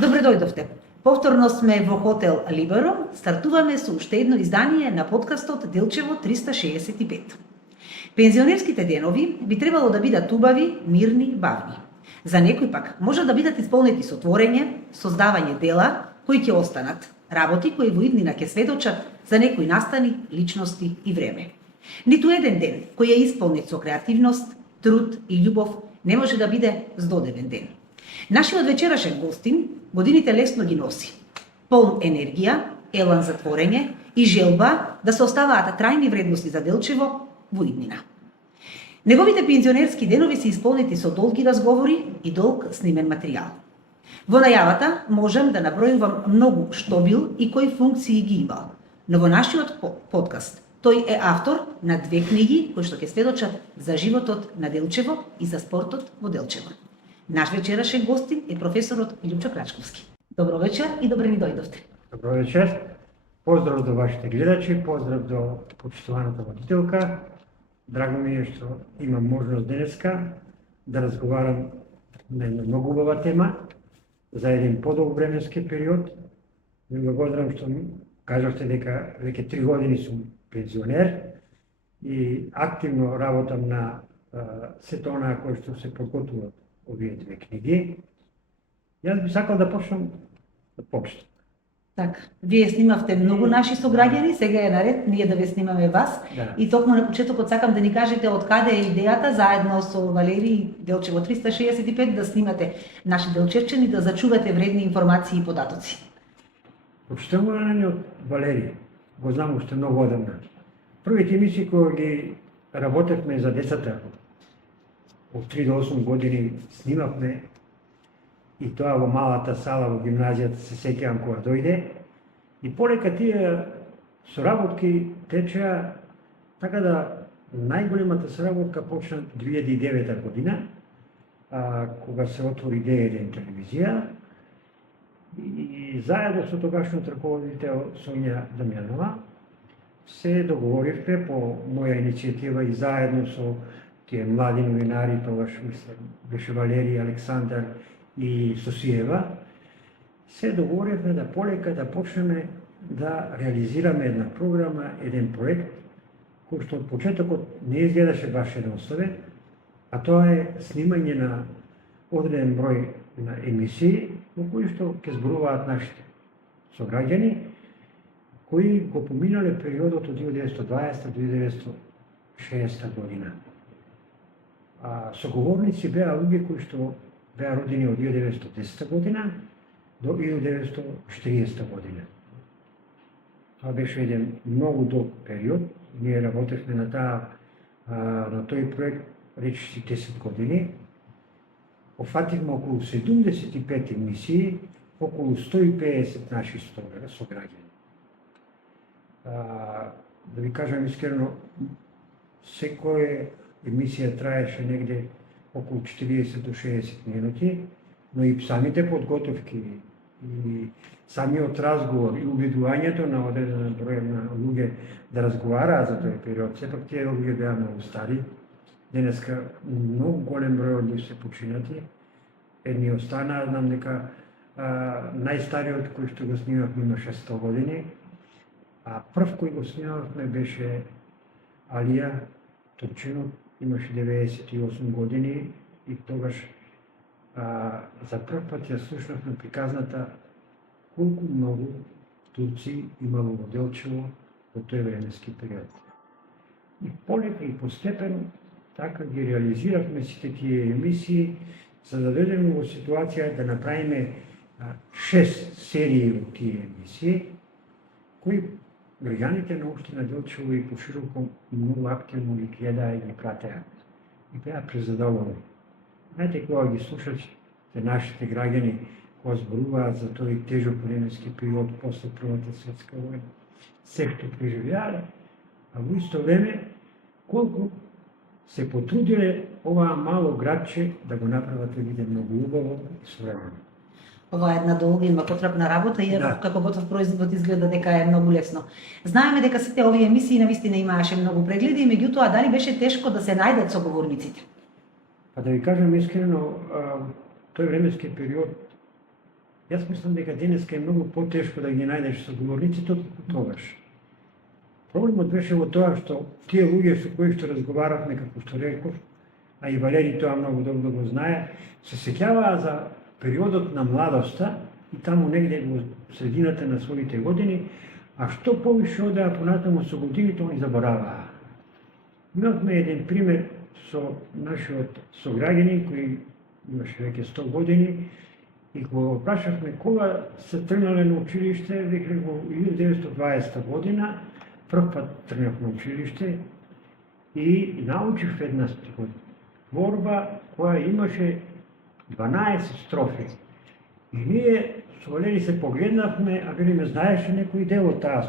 Добре дојдовте. Повторно сме во хотел Либеро, стартуваме со уште едно издание на подкастот Делчево 365. Пензионерските денови би требало да бидат убави, мирни, бавни. За некои пак може да бидат исполнети со творење, создавање дела кои ќе останат, работи кои во иднина ќе сведочат за некои настани, личности и време. Ниту еден ден кој е исполнет со креативност, труд и љубов не може да биде здодевен ден. Нашиот вечерашен гостин годините лесно ги носи. Полн енергија, елан за творење и желба да се оставаат трајни вредности за Делчево во иднина. Неговите пензионерски денови се исполнети со долги разговори и долг снимен материјал. Во најавата можам да набројувам многу што бил и кои функции ги имал, но во нашиот подкаст тој е автор на 2 книги кои што ќе сведочат за животот на Делчево и за спортот во Делчево. Наш вечерашен гостин е професорот Љупчо Крачковски. Добро вечер и добре ни дојдовте. Добро вечер. Поздрав до вашите гледачи, поздрав до почитуваната водителка. Драго ми е што имам можност денеска да разговарам на една многу убава тема за еден подолг временски период. Ви благодарам што кажавте дека веќе 3 години сум пензионер и активно работам на сето онаа кој што се подготвува овие 2 книги. Јас би сакал да почнам од почеток. Така, вие снимавте многу наши сограѓани, сега е наред ние да ве снимаме вас. Да. И токму на почетокот сакам да ни кажете од каде е идејата заедно со Валери Делчево 365 да снимате наши делчевчани, да зачувате вредни информации и податоци. Почитувани од Валери, го знам уште многу одамна. Првите емисии кои ги работевме за децата од 3 до 8 години снимавме и тоа во малата сала во гимназијата се сеќавам кога дојде и полека тие соработки течеа така да најголемата соработка почна 2009 година кога се отвори Д1 телевизија и заедно со тогашниот раководител Сонја Дамјанова се договоривме по моја иницијатива и заедно со тие млади новинари, тогаш мислам беше Валерија, Александар и Сосиева, се договоривме да полека да почнеме да реализираме една програма, еден проект, кој што од почетокот не изгледаше баш едноставен, а тоа е снимање на одреден број на емисии, во кои што ќе зборуваат нашите сограѓани, кои го поминале периодот од 1920 до 1960 година. Соговорници беа луѓе кои што беа родени од 1910 година до 1940 година. Това беше еден многу долг период. Ние работевме на тој проект речиси 10 години. Офативме околу 75 емисии, околу 150 наши сограѓани. Да ви кажам искрено, секоја емисија траеше негде околу 40 до 60 минути, но и самите подготовки и самиот разговор и убедувањето на одреден број на луѓе да разговараат за тој период. Сепак тие луѓе беа многу стари. Денеска многу голем број од нив се починати. Едни останаа, знам дека најстариот кој што го снимавме имаше 100 години, а прв кој го снимавме беше Алија Турчинов, имаше 98 години и тогаш за прв пат ја слушнавме приказната колку многу турци имало во Делчево во тој временски период. И полека и постепено така ги реализиравме сите тие емисии, за да дојдеме во ситуација да направиме 6 серии во тие емисии, кои граѓаните на општина Делчево и пошироко многу активно ги гледаа и ги пратеа. И беа презадоволни. Знаете, кога ги слушате нашите граѓани, кога зборуваат за тој тежок временски период после Првата светска војна, се што преживеале, а во исто време колку се потрудиле оваа мало градче да го направат да биде многу убаво и современо. Ова е една долга има потребна работа и како готов производ изгледа дека е многу лесно. Знаеме дека сите овие емисии навистина имааше многу прегледи, меѓутоа дали беше тешко да се најдат соговорниците? Да ви кажам искрено, тој временски период Јас мислам дека денеска е многу потешко да ги најдеш соговорниците отколку тогаш. Проблемот беше во тоа што тие луѓе со кои што разговаравме, како што реков, а и Валери тоа многу добро го знае, се сеќаваа за периодот на младоста и таму негде во средината на своите години, а што повише одеа понатаму со годините, они забораваа. Имавме еден пример со нашиот сограѓанин кој имаше веќе 100 години и кога го прашавме кога се тргнале на училиште, веќе во 1920 година, прв пат тргнав на училиште и научив една стихотворба која имаше 12 строфи. И ние со Валери се погледнавме, а Вели ме знаеше некој дел од таа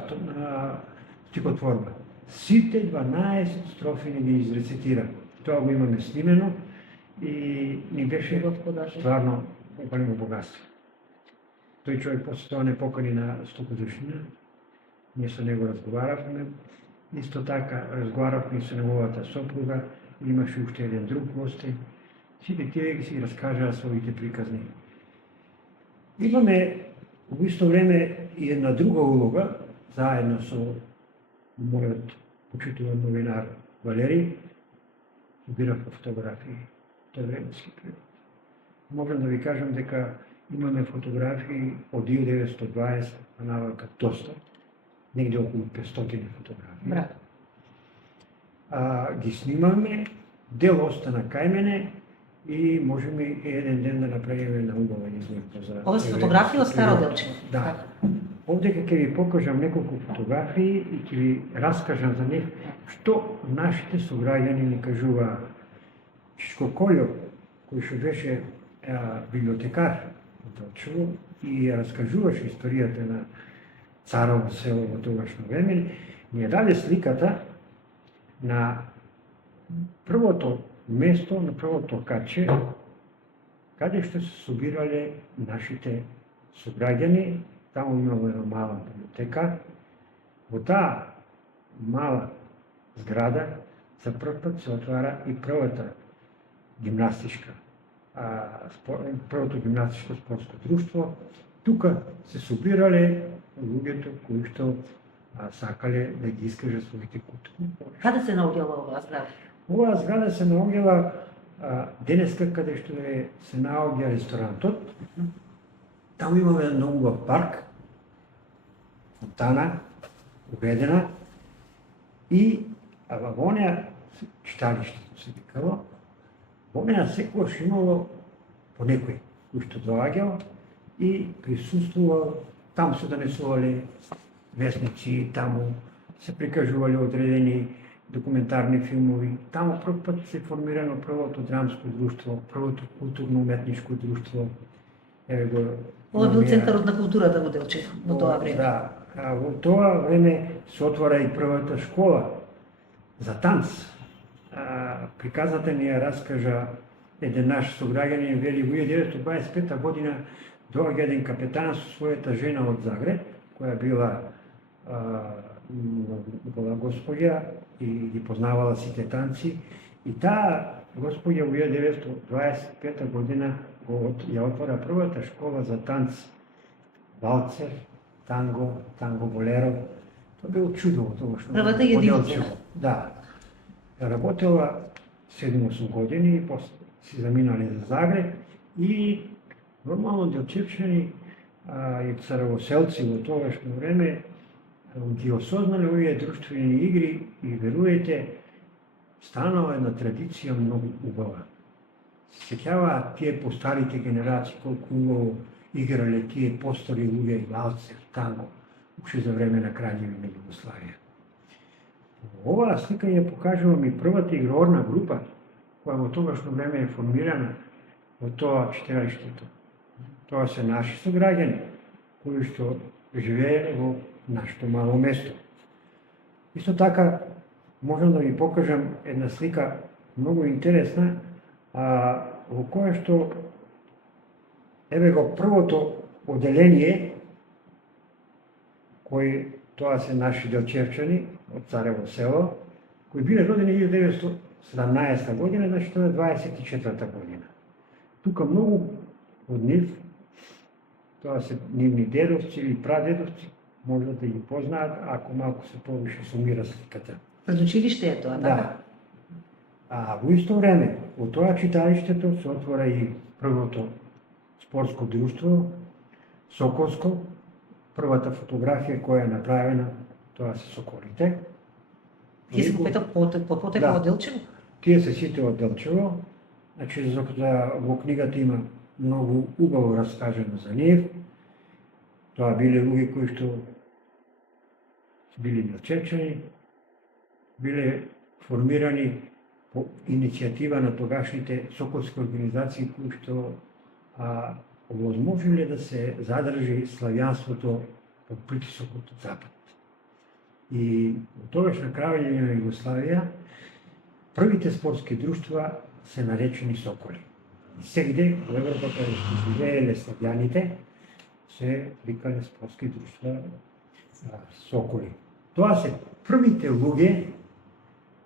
стихотворба. Сите 12 строфи ни ги изрецитира. Тоа го имаме снимено и ни беше стварно големо богатство. Тој човек после тоа не покани на стокодушнина. Ние со него разговаравме. Исто така разговаравме и со неговата сопруга. Имаше уште еден друг гостин. Сите тие ги си раскажаа своите приказни. Имаме во исто време и една друга улога, заедно со мојот почитуван новинар Валери, собирав фотографии, тоа временски период. Можам да ви кажам дека имаме фотографии од 1920 па навака доста, негде околу 500 фотографии. Ги снимаме, дел остана кај мене и можеме и еден ден да направиме на убава изложба за... Ова се фотографии од Старо Делчево? Да. Овдека ќе ви покажам неколку фотографии и ќе ви раскажам за нив што нашите сограѓани ни кажуваа. Чичко Колјо, кој што беше библиотекар во Делчево и ја раскажуваше историјата на Царово село во тогашно време, ни ја даде сликата на првото место, на првото каче, каде што се собирале нашите сограѓани. Таму имало една мала библиотека. Во таа мала зграда за прв пат се отвара и првото гимнастичко спортско друштво. Тука се собирале луѓето кои што сакале да ги искажат своите културни повеќе. Каде се наоѓала оваа зграда? Оваа зграда се наоѓала денеска каде што се наоѓа ресторантот. Таму имаме еден многу убав парк, фонтана, уредена и во неа читалиштето се викало. Во неа секогаш имало по некој кој што доаѓал и присуствувал. Таму се донесувале весници, таму се прикажувале одредени документарни филмови. Таму прв пат се формирано првото драмско друштво, првото културно-уметничко друштво. Ова бил центарот на културата во Делчево во тоа време. Да, во тоа време се отвора и првата школа за танц. Приказната ни ја раскажа еден наш сограѓанин, вели во 1925 година доаѓа еден капетан со својата жена од Загреб, која била госпоѓа и ги познавала сите танци. И таа госпоѓа во 1925 година ја отвора првата школа за танц, валцер, танго болеро. Тоа било чудо во тоа што... Првата единица. Да. Работела 7-8 години и после си заминале за Загреб и нормално делчевчани и царовоселци во тогашно време ги осознале овие друштвени игри и веруете, станала една традиција многу убава. Се сеќаваат тие постарите генерации колку убаво играле тие постари луѓе и валцер, танго, уште за време на Краљевина Југославија. Оваа слика ја покажува ми првата игрорна група која во тогашно време е формирана во тоа читалиштето. Тоа се наши сограѓани кои што живееле во нашето мало место. Исто така можам да ви покажам една слика многу интересна, во која што еве го првото оделение кои тоа се наши делчевчани од Царево село, кои биле родени 1917 година, значи тоа е 24 година. Тука многу од нив Тоа се нивни дедовци или прадедовци, може да ги познаат, ако малку се повише сумира сликата. Пред училиште е тоа, така? Да. А во исто време, во тоа читалиштето се отвора и првото спортско друштво, Соколско. Првата фотографија која е направена, тоа се соколите. Тие се потекла Да. од Делчево? Тие се сите од Делчево. Значи, во книгата има многу убаво раскажано за нив. Тоа биле луѓе кои што биле делчевчани, биле формирани по иницијатива на тогашните соколски организации кои што овозможиле да се задржи славјанството под притисокот од Запад. И во тогашна краљевина на Југославија првите спортски друштва се наречени Соколи. И сегде во Европа каде што живееле славјаните се викале спортски друштва Соколи. Тоа се првите луѓе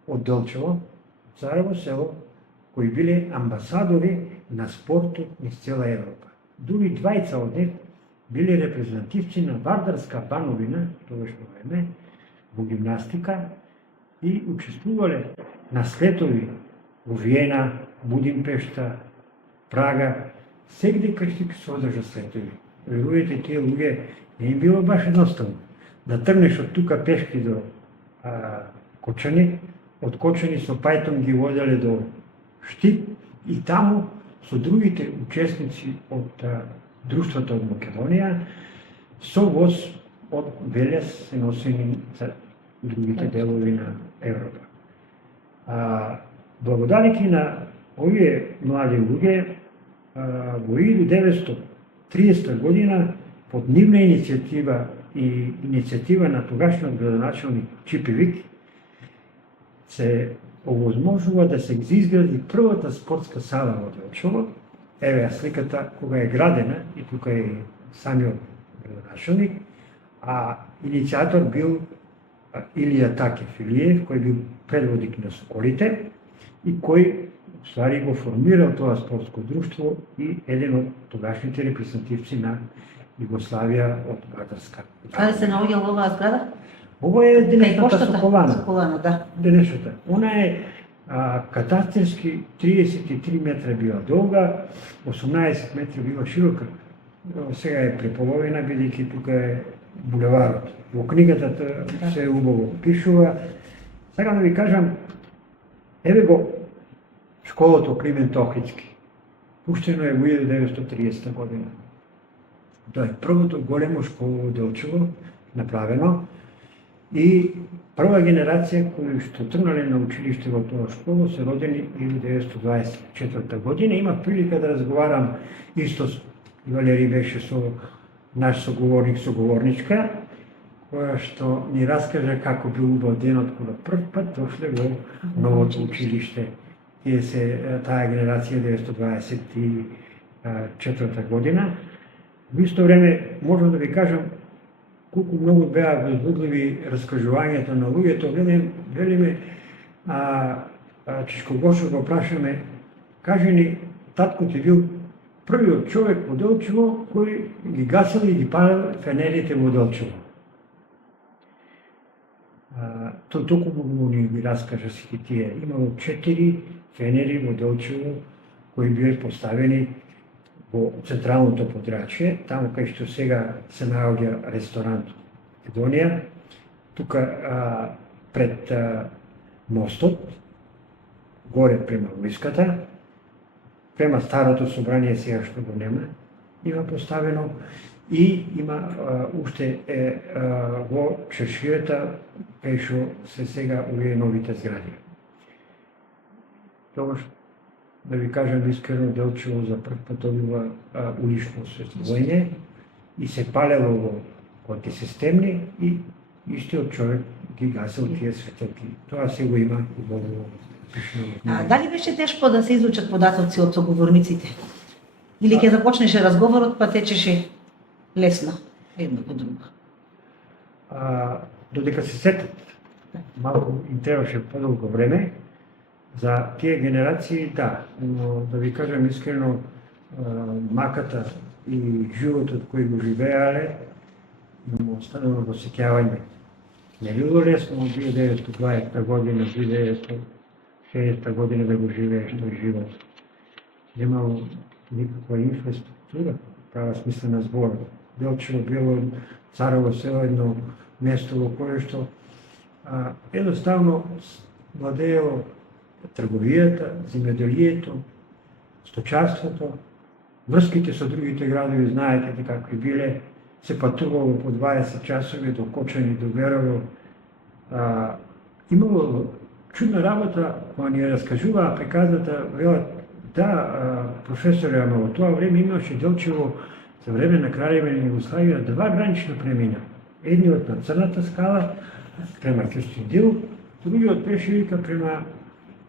од Делчево, Царево село, кои биле амбасадори на спортот низ цела Европа. Дури двајца од нив биле репрезентативци на Вардарска бановина, тогашно време, во гимнастика и учествувале на слетови во Виена, Будимпешта, Прага, сегде кај што се одржа слетови. Верувате, тие луѓе не им било баш едноставно. Да тргнеш од тука пешки до Кочани, од Кочани со пајтом ги воделе до Штип и таму со другите учесници од друштвото од Македонија со воз од Велес се носени за другите делови на Европа. Благодареки на овие млади луѓе, во 1930 година под нивна иницијатива и иницијатива на тогашниот градоначалник Чипевик се овозможува да се изгради првата спортска сала во Делчево. Еве ја сликата кога е градена и тука е самиот градоначалник, а иницијатор бил Илија Такев Илиев, кој бил предводник на Соколите и кој ствари го формирал тоа спортско друштво и еден од тогашните репрезентативци на Југославија од Вардарска. Каде се наоѓала оваа зграда? Ова е денешната Соколана. Соколана, да. Денешната. Она е катастерски 33 метра била долга, 18 метра била широка. Сега е преполовина, бидејќи тука е булеварот. Во книгата се убаво пишува. Сега да ви кажам, еве го школото Климент Охридски. Пуштено е во 1930 година. Тоа е првото големо школо во Делчево, направено. И прва генерација кои што тргнале на училиште во тоа школо се родени 1924 година. Имав прилика да разговарам исто и Валери беше со наш соговорничка, која што ни раскажа како бил убав денот кога прв пат дошле во новото училиште. Тие се таа генерација 1924 година. Во исто време можам да ви кажам колку многу беа возбудливи раскажувањата на луѓето. Велиме, Чичко Гошо го прашаме, кажи ни, татко ти бил првиот човек во Делчево кој ги гасил и ги палил фенерите во Делчево. Тој толку многу ни ги раскажа сите тие. Имало 4 фенери во Делчево кои биле поставени во централното подрачје, таму кај што сега се наоѓа ресторант Македонија, тука пред мостот, горе према војската, према старото собрание сега што го нема, има поставено и има уште во чешијата кај што се сега овие новите згради. Тогаш да ви кажам искрено, Делчево за прв пат добива улично осветлување и се палело во антисистемни и истиот човек ги гасил тие светелки. Тоа се го има и во Дали беше тешко да се изучат податоци од соговорниците? Или ќе започнеше разговорот па течеше лесно едно по друго? Додека се сетат, малку им требаше подолго време. За тие генерации, да, но да ви кажам искрено, маката и животот кој го живеале, му останало во сеќавање. Не било лесно од 1920 година, 1960 година да го живееш тој живот. Немало никаква инфраструктура, права смисла на збор. Делчево било царово село, едно место во кое што едноставно владеело трговијата, земјоделието, сточарството, врските со другите градови, знаете какви биле, се патувало по 20 часови до Кочани, до Верово. Имало чудна работа, која ни ја раскажуваа приказната, велат, да, професоре, ама во тоа време имаше Делчево за време на Краљевина Југославија два гранична премина. Едниот на Црната скала, према Кюстендил, другиот беше вика према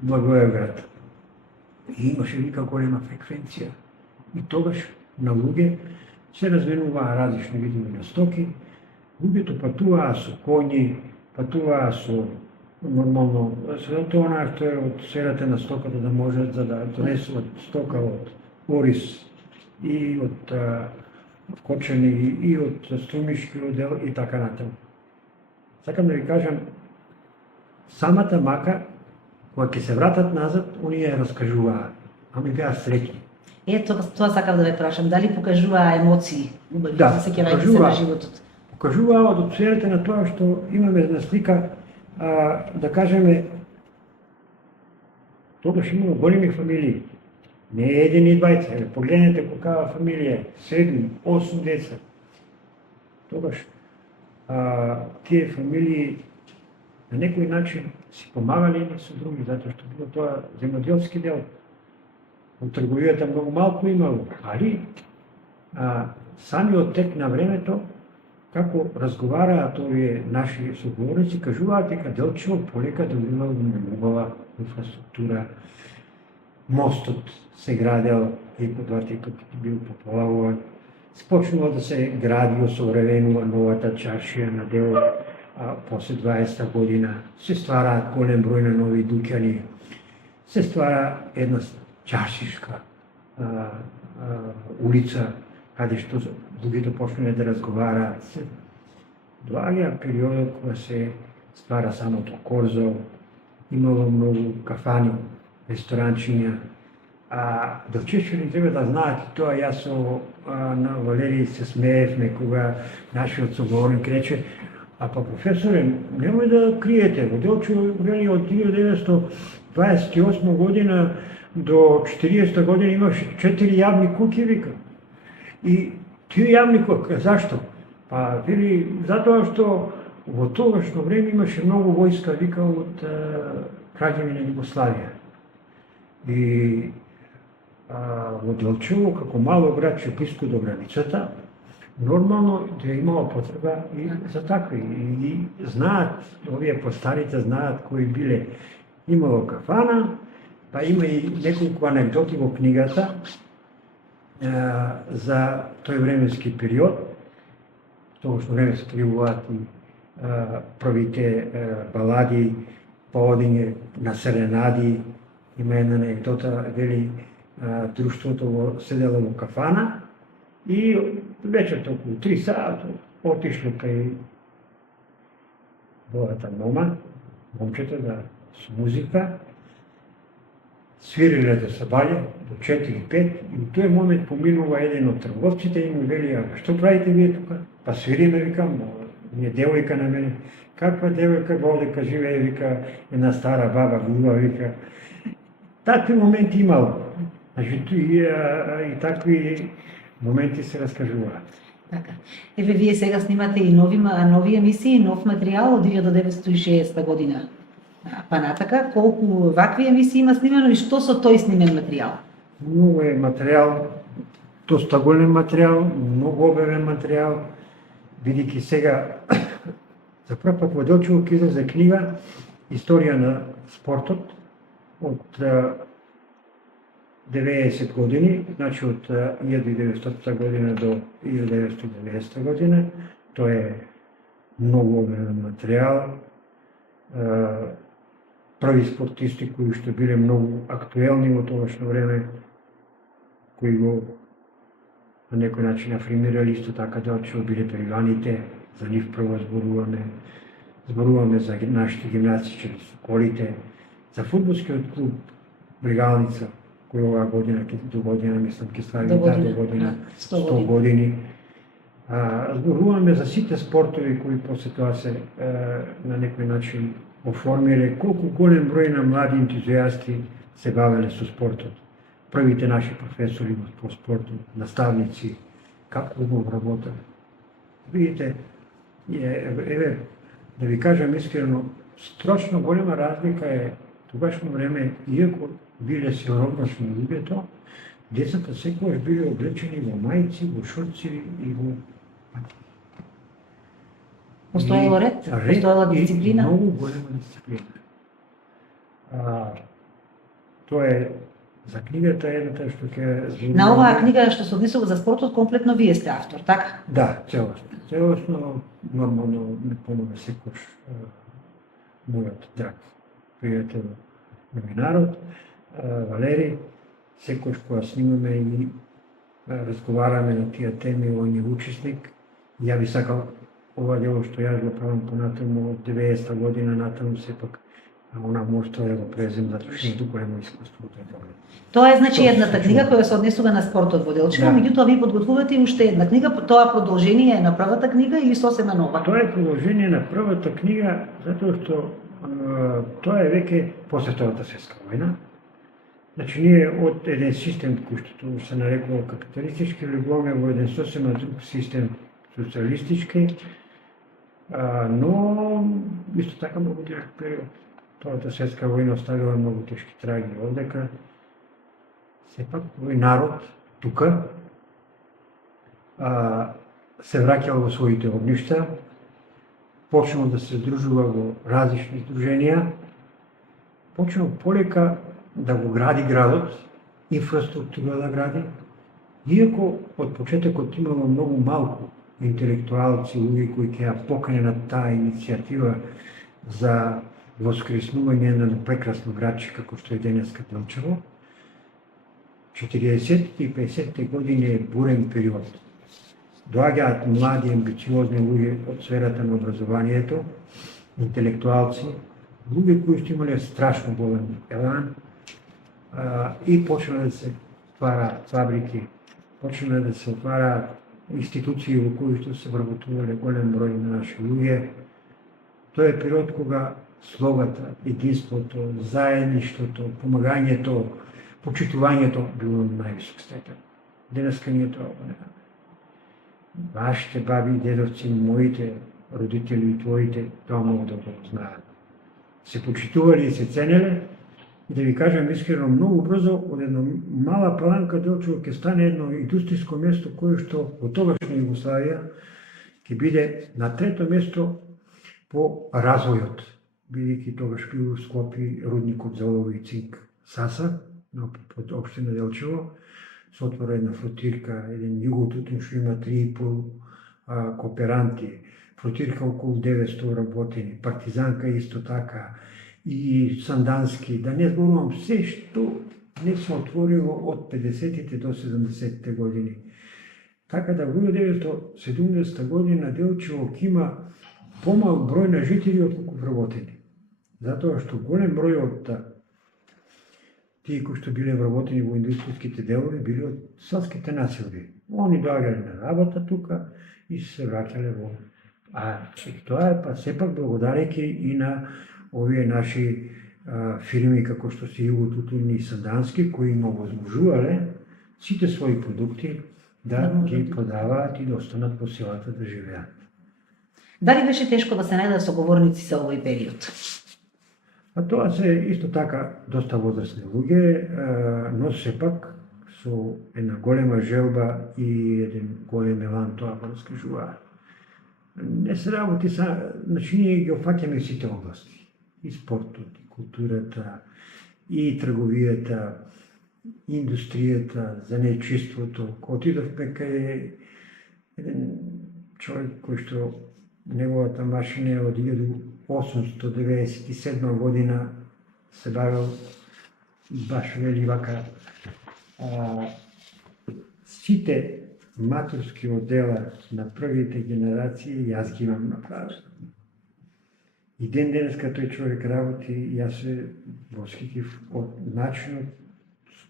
Благоевград. И имаше вика голема фреквенција. И тогаш на луѓе се разменуваа различни видови на стоки. Луѓето патуваа со коњи, патуваа со нормално, со тоа што е од сферата на стоката да можат за да донесуват стока од Орис и од Кочани и од Струмишки одел и така натаму. Сакам да ви кажам, самата мака, кога ќе се вратат назад, оние ја раскажуваа, ами беа среќни. Тоа сакам да ве прашам, дали покажуваа емоции, убави, Да, сеќавајќи се на животот? Покажуваа од сферата на тоа што имаме на слика, да кажеме, тогаш имало големи фамилии. Не еден и двајца, погледнете какава фамилија, 7, 8 деца. Тогаш тие фамилии на некој начин си помагали едни со други, затоа што било тоа земјоделски дел. Од трговијата многу малку имало, али самиот тек на времето, како разговараат овие наши соговорници, кажуваат дека Делчево полека добивало убава инфраструктура, мостот се градел, текот бил поплавуван, почнало да се гради, осовременува новата чаршија на дел, после 20-та година, се ствараат голем број на нови дуќани, се ствара една чаршишка улица, каде што луѓето почнале да разговараат. Се доаѓа периодот кога се ствара самото корзо, имало многу кафани, ресторанчиња. Делчевчани треба да знаат и тоа, јас со на Валерий се смеевме кога нашиот соговорник рече, па професоре, немој да криете, во Делчево вели од 1928 година до 40 година имаше 4 јавни куќи, вика. И тие јавни куќи, зашто? Па вели затоа што во тогашно време имаше многу војска, вика, од Краљевина Југославија. И во Делчево, како мало градче близко до границата, нормално да имало потреба и за такви. И знаат, овие постарите знаат кои биле. Имало кафана, па има и неколку анекдоти во книгата за тој временски период. Тогашно време се кривуваат и првите балади, поводење на серенади. Има една анекдота, вели, друштвото седело во кафана и вечерта околу 3 сата отишло кај бојата момчета да со музика, свириле да се баље до 4-5 и во тој момент поминува еден од трговците и му вели, што правите вие тука? Па свириме, викам, ние девојка на мене. Каква девојка, водека живее, вика, една стара баба, губа, вика. Такви моменти имало. И такви моменти се раскажуваат. Така. Еве, вие сега снимате и нови емисии, нов материјал од 1960 година. Па натака, колку вакви емисии има снимено и што со тој снимен материјал? Многу е материјал, доста голем материјал, многу обемен материјал, бидејќи сега за прв пат во Делчево ќе излезе книга Историја на спортот од 90 години, значи од 1900 година до 1990 година. Тоа е многу обемен материјал. Први спортисти кои што биле многу актуелни во тогашно време, кои го на некој начин афирмирали исто така Делчево биле пеливаните, за нив прво зборуваме за нашите гимнастички соколите, за фудбалскиот клуб Бригалница, кој оваа година, до година, мислам, ќе слави до година 100 години. Зборуваме за сите спортови кои после тоа се на некој начин оформиле, колку голем број на млади ентузијасти се бавеле со спортот. Првите наши професори по спортот, наставници, како го вработале. Видите, еве, да ви кажам искрено, страшно голема разлика е тогашно време, иако биле сиромашни луѓето, децата секогаш биле облечени во мајци, во шорци и во Постоело ред, постоела дисциплина. И многу голема дисциплина. Тоа е за книгата едната што ќе... На оваа книга што се однесува за спортот, комплетно вие сте автор, така? Да, целосно. Целосно, нормално ми помага секојаш мојот драг пријател новинарот, Валери, секојаш кога снимаме и разговараме на тие теми, он е учесник. Ја би сакал ова дело што јас го правам понатаму од 90-та година натаму сепак она можество да го презем затоа што е големо искуство тој поглед. Тоа е значи едната книга која се однесува на спортот во Делчево, меѓутоа ви подготвувате и уште една книга, тоа продолжение е на првата книга или сосема нова? Тоа е продолжение на првата книга затоа што тоа е веќе после Втората светска војна. Значи ние од еден систем кој што се нарекува капиталистички влегуваме во еден сосема друг систем социалистички, но исто така многу тежок период. Втората светска војна оставила многу тешки траги овдека. Сепак овој народ тука се враќал во своите огништа, почнал да се здружува во различни здруженија, почнал полека да го гради градот, инфраструктура да гради, иако од почетокот имало многу малку интелектуалци, луѓе кои ќе ја покренат таа иницијатива за воскреснување на прекрасно градче како што е денеска Делчево. 40-те и 50-те години е бурен период. Доаѓаат млади, амбициозни луѓе од сферата на образованието, интелектуалци, луѓе кои што имале страшно голем елан и почнале да се отвараат фабрики, почнале да се отвараат институции во кои што се вработувале голем број на наши луѓе. Тоа е период кога слогата, единството, заедништвото, помагањето, почитувањето било на највисок степен. Денеска ние тоа го немаме. Вашите баби и дедовци, моите родители и твоите, тоа могу да го знаат. Се почитували и се ценеле, и да ви кажам искрено, многу брзо од една мала Паланка Делчево ќе стане едно индустријско место кое што во тогашна Југославија ќе биде на трето место по развојот, бидејќи тогаш бил во Скопје рудникот за олово и цинк Саса, под општина Делчево, се отвора една флотирка, еден југотутин што има 3,5 кооперанти, флотирка околу 900 работени, партизанка исто така, и сандански, да не зборувам се што не се отворило од 50-тите до 70-те години. Така да во 1970 година Делчево ќе има помал број на жители отколку вработени. Затоа што голем број од тие кои што биле вработени во индустријските делови биле од селските населби. Они доаѓале на работа тука и се враќале во... тоа е па сепак благодарејќи и на овие наши фирми како што се Југотутин и Сандански, кои им овозможувале сите своји продукти да ги продаваат и да останат по селата да живеат. Дали беше тешко да се најдат соговорници за овој период? Тоа се исто така доста возрастни луѓе, но сепак со една голема желба и еден голем елан тоа го раскажуваат. Не се работи значи ние ги опфаќаме сите области. И спортот, и културата, и трговијата, и индустријата, занечиството. Кога отидовме кај еден човек кој што неговата машина е од 1897 година се бавил баш вели вака сите матурски одела на првите генерации јас ги имам направено. И ден денеска тој човек работи, јас се восхитив од начинот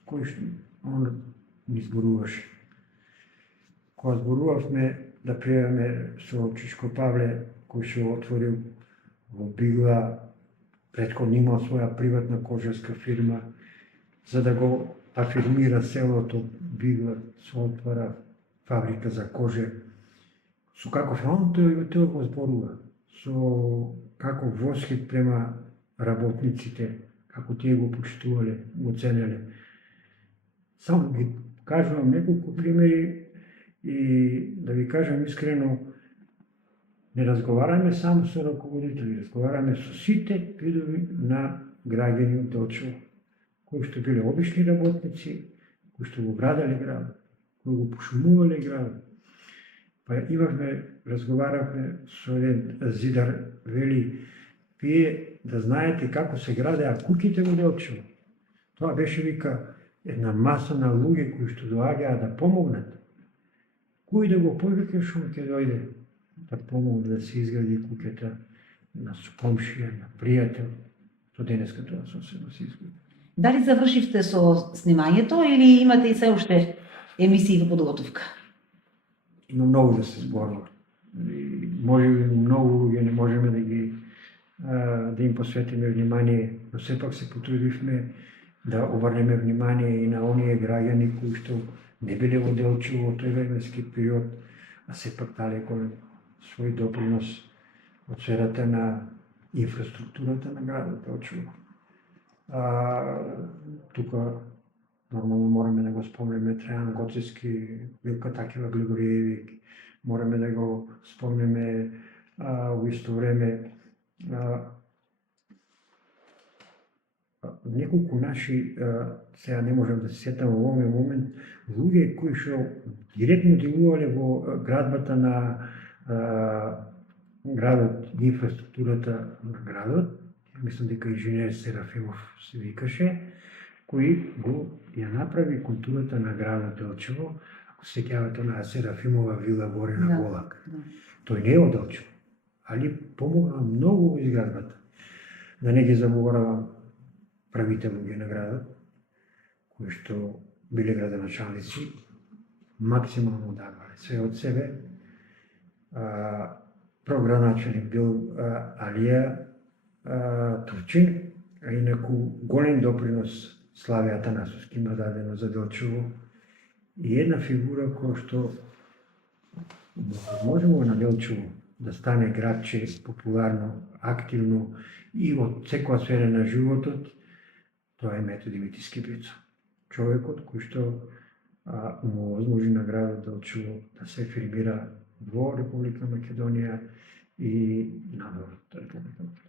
кој што он ми зборуваше. Кога зборувавме да приемеме со Чичко Павле, кој се отворил во Бигла, претходно имал своја приватна кожарска фирма, за да го афирмира селото Бигла, се отвара фабрика за коже. Со каков он тој го зборува, со каков восхит према работниците, како тие го почитувале, го ценеле. Само ги кажувам неколку примери и да ви кажам искрено, не разговараме само со раководители, разговараме со сите видови на граѓани од Делчево, кои што биле обични работници, кои што го градале град, кои го пошумувале град. Па имавме, разговаравме со еден зидар, вели, вие да знаете како се градеа куќите во Делчево. Тоа беше, вика, една маса на луѓе кои што доаѓаа да помогнат. Кој да го повика, што ќе дојде да помогне да се изгради куќата на комшија, на пријател. До денеска тоа сосема се изгради. Дали завршивте со снимањето или имате и се уште емисии во подготовка? Има многу да се зборува. Може многу луѓе не можеме да им посветиме внимание, но сепак се потрудивме да обрнеме внимание и на оние граѓани кои што не биле во Делчево во тој временски период, а сепак дале голем свој допринос од сферата на инфраструктурата на градот Делчево. Тука нормално мораме да го спомнеме Трајан Гоцевски, Вилка Такева Глигориевик, мораме да го спомнеме во исто време неколку наши, сега не можам да се сетам во овој момент, луѓе кои што директно делувале во градбата на градот, инфраструктурата на градот, мислам дека инженер Серафимов се викаше, кој го ја направи културата на градот Делчево, ако се сеќавате на Серафимова вила горе на Голак. Тој не е од Делчево, али помогна многу во изградбата. Да не ги заборавам правите луѓе на градот, кои што биле градоначалници, максимално давале све од себе. Прв градоначалник бил Алија Турчин, а инаку голем допринос Славе Атанасовски има дадено за Делчево и една фигура која што можемо на Делчево да стане градче популарно, активно и од секоја сфера на животот, тоа е Методи Митиски Бецо. Човекот кој што му возможи на градот Делчево да се афирмира во Република Македонија и надвор од Република Македонија.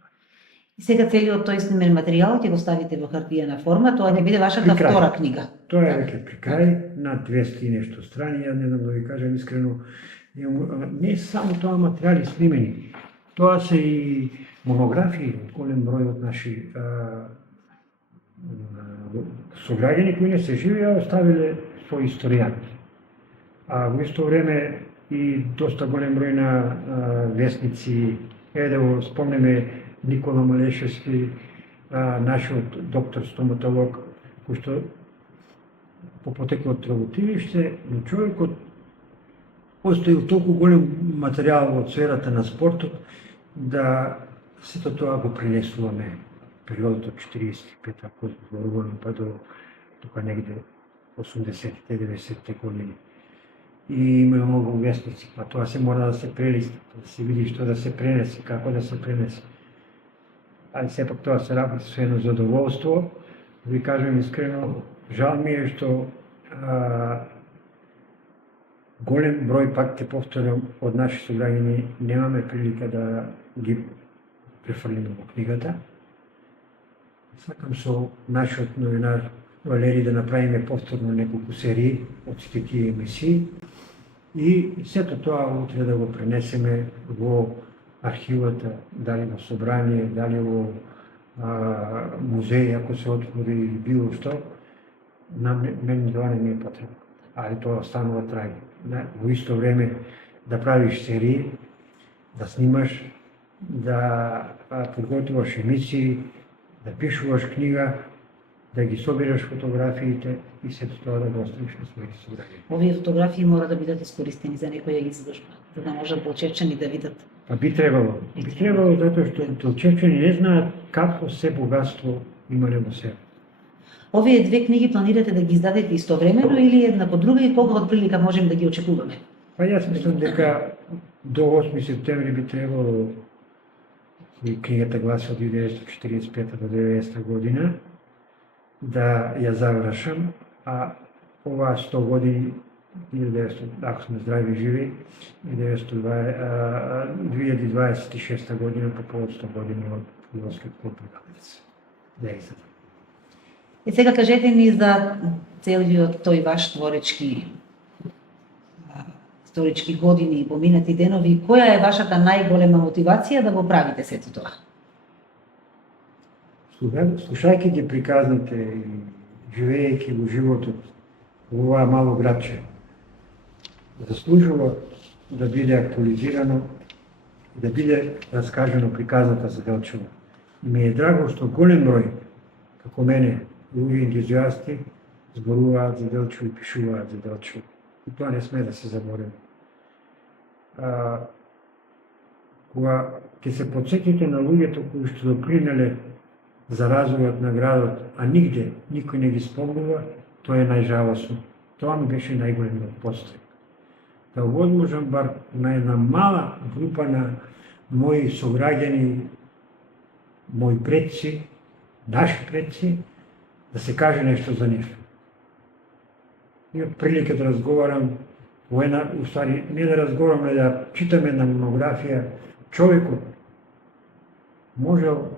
И сега целиот тој снимен материјал ќе го ставите во хартиена форма, тоа ќе биде вашата втора книга. Тоа е веќе при крај, на 200 и нешто страни, ја не знам да ви кажам искрено, не само тоа материјали снимени, тоа се и монографии, голем број од наши сограѓани кои не се живи, а оставиле свој историјат. А во исто време и доста голем број на весници, да го спомнеме Никола Малешевски, нашиот доктор стоматолог, кој што по потекло од работилиште, но човекот оставил толку голем материјал од сферата на спортот, да сето тоа го пренесуваме периодот од 45, ако зборуваме, па до тука негде 80-те, 90-те години. И има многу вестници, па тоа се мора да се прелиста, да се види што да се пренесе, како да се пренесе. Али сепак тоа се работи со едно задоволство. Ви кажам искрено, жал ми е што голем број, пак ќе повторам, од наши сограѓани немаме прилика да ги префрлиме во книгата. Сакам со нашиот новинар Валери да направиме повторно неколку серии од сите тие емисии и сето тоа утре да го пренесеме во архивата, дали во собрание, дали во музеј, ако се отвори или било што. Мене тоа не ми е потребно, али тоа останува трајно. во исто време да правиш серии, да снимаш, да подготвуваш емисии, да пишуваш книга, да ги собираш фотографиите и сето тоа да го оставиш на своите сограѓани. Овие фотографии мора да бидат искористени за некоја изложба, за да можат Делчевчани да видат. Па би требало затоа што Делчевчани не знаат какво се богатство имале во себе. Овие две книги планирате да ги издадете истовремено или една по друга и кога од прилика можем да ги очекуваме? Па јас мислам дека до 8 септември би требало, и книгата гласи од 1945 до 90 година, да ја завршам, а оваа 100 години, 1900, ако сме здрави и живи, 2026 година по повод 100 години од фудбалскиот клуб Бригадец. Да ја издадам. И сега кажете ни за целиот тој ваш творечки години и поминати денови, која е вашата најголема мотивација да го правите сето тоа? Слушајќи ги приказните и живеејќи во животот во оваа мало градче, заслужува да биде актуализирано и да биде раскажано приказната за Делчево. И ми е драго што голем број, како мене, луѓе ентузијасти, зборуваат за Делчево и пишуваат за Делчево. И тоа не сме да се забореме. Кога ќе се подсетите на луѓето кои што допринеле за развојот на градот, а нигде никој не ги спомнува, тоа е најжалосно. Тоа ми беше најголемиот подстрек. Да возможам бар на една мала група на мои сограѓани, мои предци, наши предци, да се каже нешто за нив. Имам прилика да разговарам во една, устари, не да разговарам, не да читам една монографија, човекот можел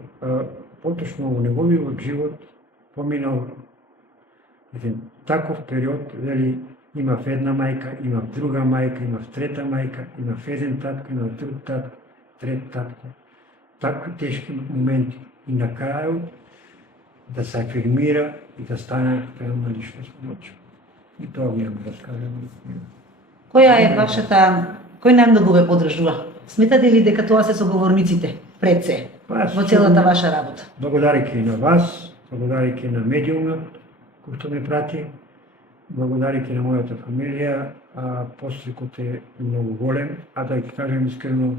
поточно во неговиот живот поминал еден таков период, дали имав една мајка, имав друга мајка, имав трета мајка, имав еден татко, имав друг татко, трет татко. Такви тешки моменти. И на крајот да се афирмира и да стане према личност моќ. И тоа го имам да скажам. Која е вашата, кој најмногу ве подржува? Сметате ли дека тоа се соговорниците пред се во целата ваша работа? Благодарики и на вас, благодарики на медиумот кој што ме прати, благодарики на мојата фамилија, пострекот е многу голем, а да ќе кажем искрено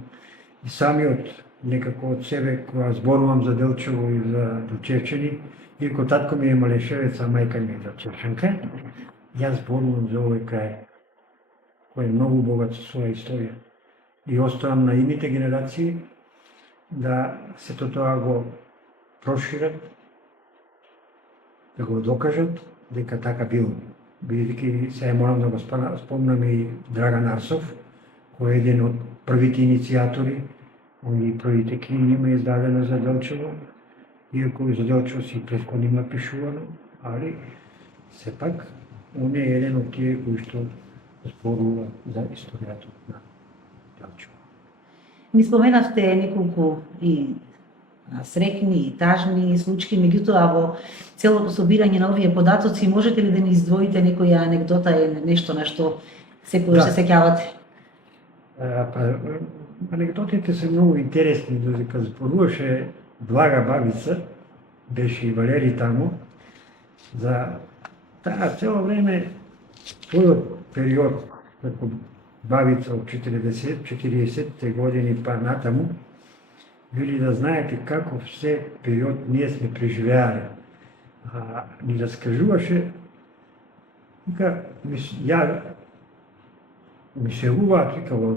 и самиот некако од себе кога зборувам за Делчево и за Делчевчани, иако татко ми е Малешевец, а мајка ми е Делчевчанка, јас зборувам за овој крај, кој е многу богат со своја историја. И оставам на идните генерации да сето тоа го прошират, да го докажат дека така било. Бидејќи сега морам да го спомнам и Драган Арсов, кој е еден од првите иницијатори, он и првите книги има издадена за Делчево, иако и за Делчево си претходно има пишувано, али сепак он е еден од тие кои што зборува за историјата на Делчево. Ни споменавте неколку и среќни и тажни случаи, меѓутоа во целото собирање на овие податоци можете ли да ни издвоите некоја анегдота или нешто на што секогаш се сеќавате? Анегдотите се многу интересни, додека зборуваше Блага бабица, беше и Валери таму, за таа цело време, тојот период, како бабица од 40-те години па натаму, били да знаете каков се период ние сме преживеале. Ни раскажуваше, вика, ја ми се уваат, вика, во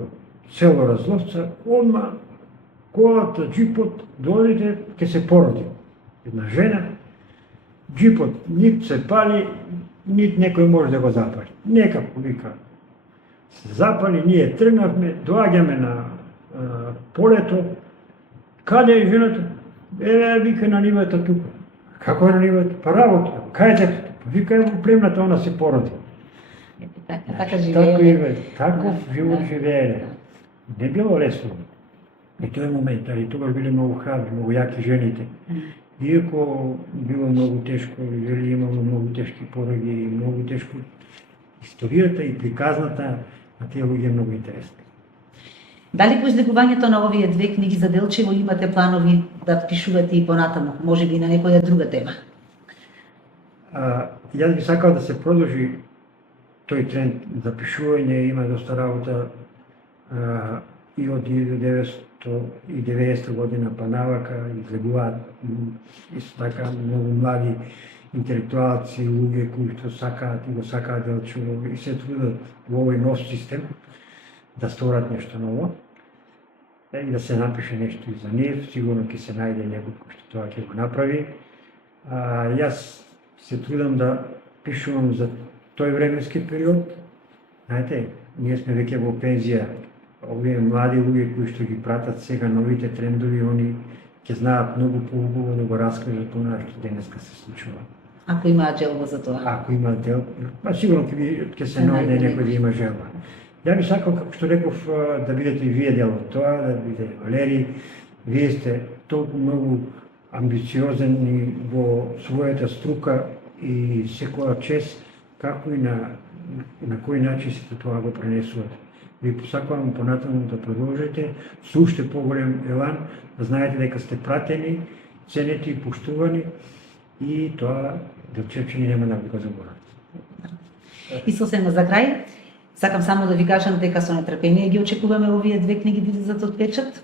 село Разловца, одма колата, джипот, дојдете, ќе се породи. Една жена, джипот нит се пали, нит некој може да го запали. Некако, вика, се запали, ние тргнавме, доаѓаме на полето, каде е жената? Вика на нивата тука. Како е на нивата? Па работа. Кај е детето? Вика во племната, она се породи. Така живееле. Таков живот живееле. Не било лесно. И тој момент, али тогаш биле многу храбри, многу јаки жените. Иако било многу тешко, или имало многу тешки пороги, многу тешко историјата и приказната на тие луѓе е многу интересна. Дали по излегувањето на овие две книги за Делчево имате планови да пишувате и понатаму, може би на некоја друга тема? Јас би сакал да се продолжи тој тренд за пишување, има доста работа и од 1990 година па навака, излегуваат исто така многу млади интелектуалци, луѓе кои што сакаат и го сакаат Делчево и се трудат во овој нов систем да сторат нешто ново и да се напише нешто и за нив, сигурно ќе се најде некој кој што тоа ќе го направи. Јас се трудам да пишувам за тој временски период. Знаете, ние сме веќе во пензија. Овие млади луѓе кои што ги пратат сега новите трендови, они ќе знаат многу поубаво да го раскажат она што денеска се случува. Ако имаат желба за тоа. Ако има дел, сигурно ќе се најде некој да има желба. Ја би сакал, како што реков, да бидете и вие дел од тоа, да биде Валери. Вие сте толку многу амбициозни во својата струка и секоја чест, како и на кој начин сте тоа го пренесувате. Ви посакувам понатаму да продолжите со уште поголем елан, да знаете дека сте пратени, ценети и поштувани и тоа Делчевчани нема да го заборават. И сосема за крај, сакам само да ви кажам дека со нетрпение ги очекуваме овие две книги да излезат од печат.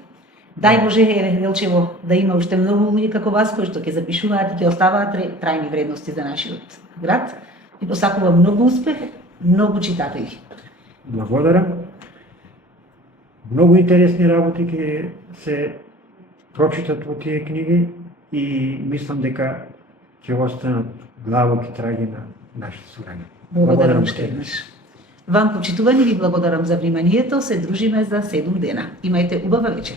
Дај Боже Делчево да има уште многу луѓе како вас кои што ќе запишуваат и ќе оставаат трајни вредности за нашиот град. И посакувам многу успех, многу читатели. Благодарам. Многу интересни работи ќе се прочитат во тие книги и мислам дека ќе останат длабоки траги на нашите сураѓа. Благодарам уште еднаш. Вам, почитувани, ви благодарам за вниманието, се дружиме за 7 дена. Имајте убава вечер.